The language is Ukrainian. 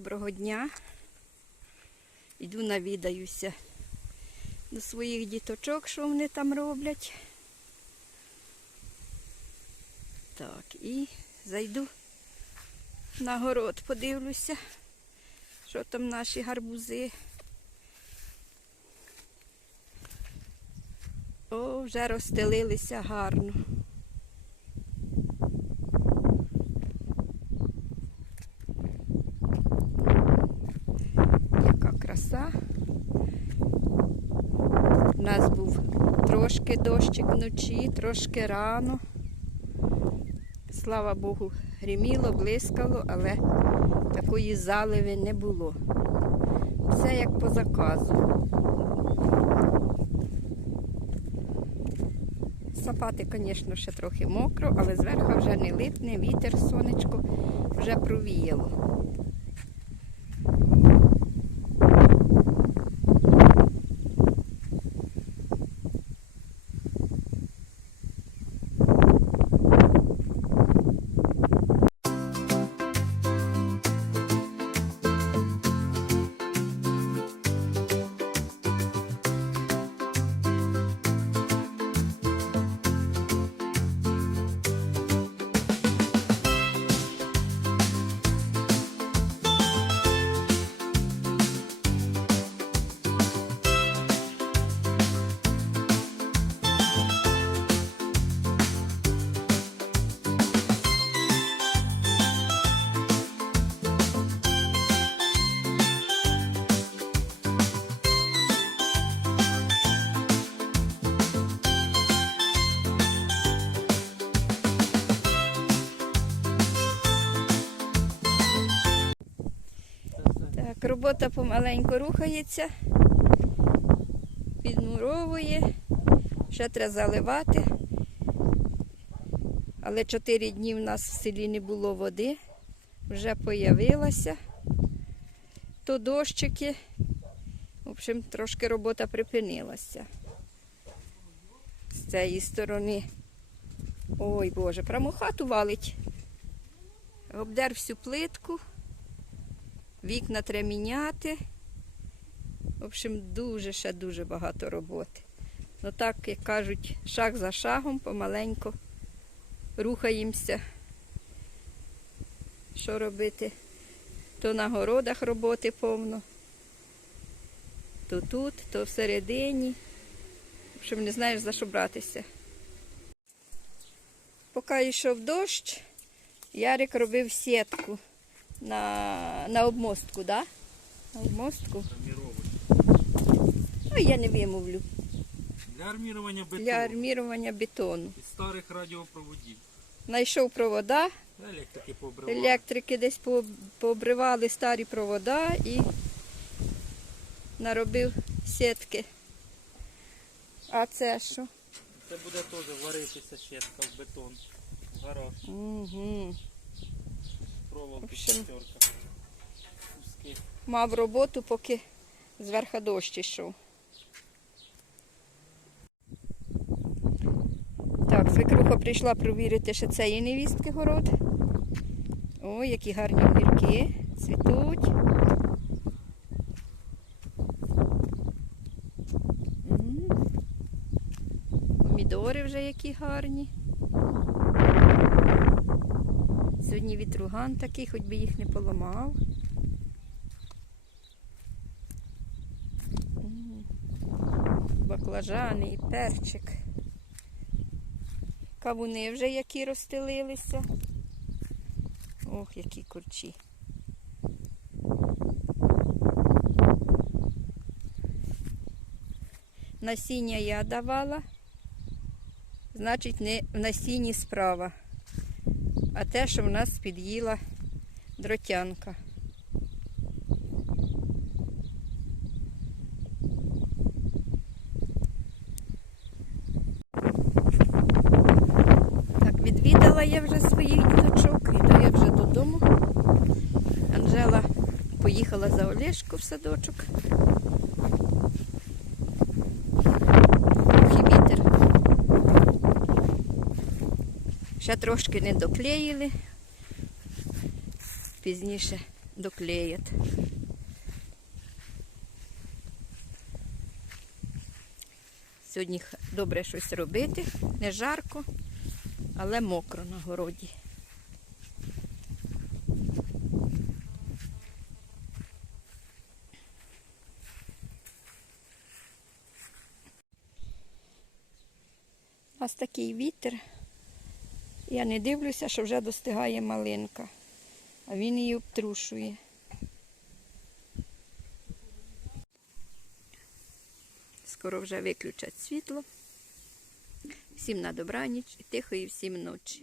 доброго дня. Йду навідаюся до своїх діточок, що вони там роблять. Так, і зайду на город, подивлюся, що там наші гарбузи. О, вже розстелилися гарно. Краса. У нас був трошки дощик вночі, трошки рано. Слава Богу, гриміло, блискало, але такої заливи не було. Все як по заказу. Сапати, звісно, ще трохи мокро, але зверху вже не липне, вітер, сонечко вже провіяло. Так, робота помаленьку рухається, підмуровує, ще треба заливати. Але чотири дні в нас в селі не було води, вже появилася. То дощики. В общем, трошки робота припинилася. З цієї сторони. Ой Боже, прямо хату валить. Обдер всю плитку. Вікна треба міняти. В общем, дуже ще дуже багато роботи. Ну так, як кажуть, шаг за шагом, помаленьку рухаємося. Що робити? То на городах роботи повно, то тут, то всередині. В общем, не знаєш за що братися. Поки йшов дощ, Ярик робив сітку на, на обмостку, да? На обмостку. Ну, я не вимовлю. Для армірування бетону Для армірування бетону. із старих радіопроводів. Знайшов провода, Електрики пообривали. електрики десь по- пообривали старі провода і наробив сітки. А це що? Це буде теж варитися щетка в бетон. В гараж. Угу. Проволоки. Куски. Мав роботу, поки зверху дощ йшов. Так, свекруха прийшла провірити, що це є невістки город. Ой, які гарні огірки цвітуть. Помідори вже які гарні. Сьогодні вітруган такий, хоч би їх не поламав. Баклажани і перчик. Кавуни вже які розстелилися. Ох, які курчі. Насіння я давала, значить, не в насінні справа, а те, що в нас під'їла дротянка. Так, відвідала я вже своїх діточок, іду я вже додому. Анжела поїхала за Олешку в садочок. Трохи вітер. Ще трошки не доклеїли. Пізніше доклеять. Сьогодні добре щось робити, не жарко, але мокро на городі. У нас такий вітер. Я не дивлюся, що вже достигає малинка, а він її обтрушує. Скоро вже виключать світло. Всім на добраніч і тихої всім ночі.